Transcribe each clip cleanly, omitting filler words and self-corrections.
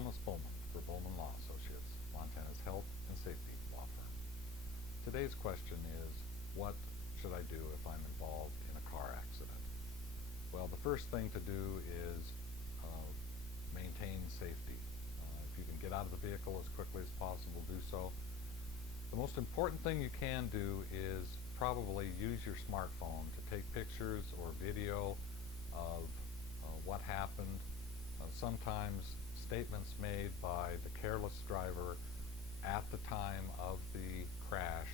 Thomas Bowman for Bowman Law Associates, Montana's health and safety law firm. Today's question is, what should I do if I'm involved in a car accident? Well, the first thing to do is maintain safety. If you can get out of the vehicle as quickly as possible, do so. The most important thing you can do is probably use your smartphone to take pictures or video of what happened. Sometimes statements made by the careless driver at the time of the crash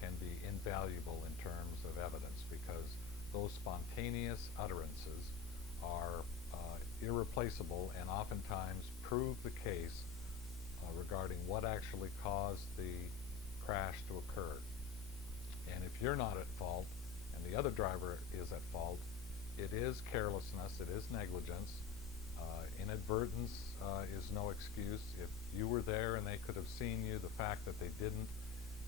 can be invaluable in terms of evidence, because those spontaneous utterances are irreplaceable and oftentimes prove the case regarding what actually caused the crash to occur. And if you're not at fault and the other driver is at fault, it is carelessness, it is negligence. Inadvertence is no excuse. If you were there and they could have seen you, the fact that they didn't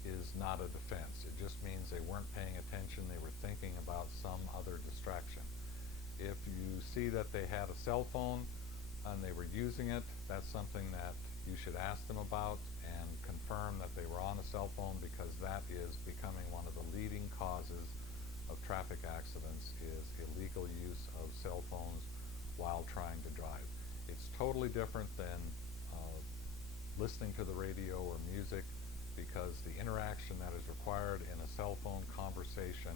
is not a defense. It just means they weren't paying attention, they were thinking about some other distraction. If you see that they had a cell phone and they were using it, that's something that you should ask them about and confirm that they were on a cell phone, because that is becoming one of the leading causes of traffic accidents, is illegal use of cell phones while trying to drive. It's totally different than listening to the radio or music, because the interaction that is required in a cell phone conversation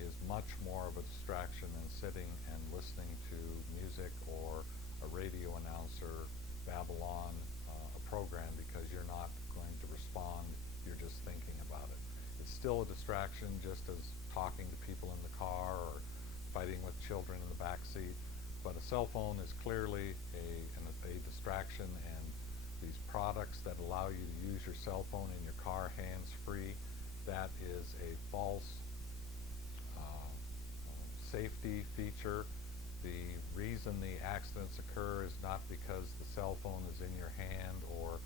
is much more of a distraction than sitting and listening to music or a radio announcer babble on a program, because you're not going to respond, you're just thinking about it. It's still a distraction, just as talking to people in the car or fighting with children in the back seat, but a cell phone is clearly a distraction, and these products that allow you to use your cell phone in your car hands-free, that is a false safety feature. The reason the accidents occur is not because the cell phone is in your hand or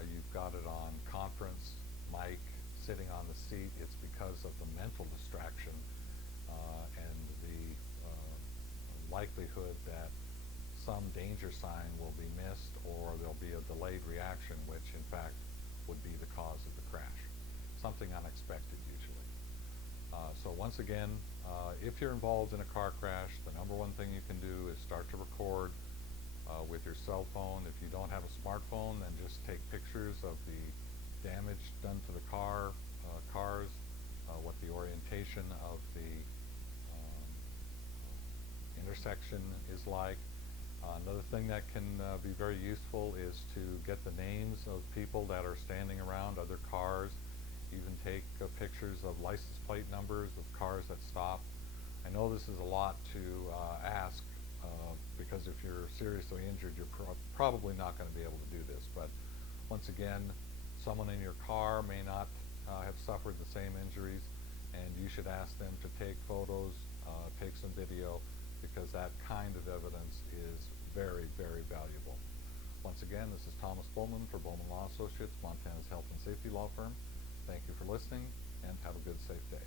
you've got it on conference mic sitting on the seat. It's because of the mental distraction and the likelihood that some danger sign will be missed, or there'll be a delayed reaction, which in fact would be the cause of the crash. Something unexpected usually. So once again, if you're involved in a car crash, the number one thing you can do is start to record with your cell phone. If you don't have a smartphone, then just take pictures of the damage done to the cars, what the orientation of the intersection is like. Another thing that can be very useful is to get the names of people that are standing around, other cars. Even take pictures of license plate numbers of cars that stop. I know this is a lot to ask, because if you're seriously injured, you're probably not going to be able to do this. But once again, someone in your car may not have suffered the same injuries, and you should ask them to take photos, take some video, because that kind of evidence is very, very valuable. Once again, this is Thomas Bowman for Bowman Law Associates, Montana's health and safety law firm. Thank you for listening, and have a good, safe day.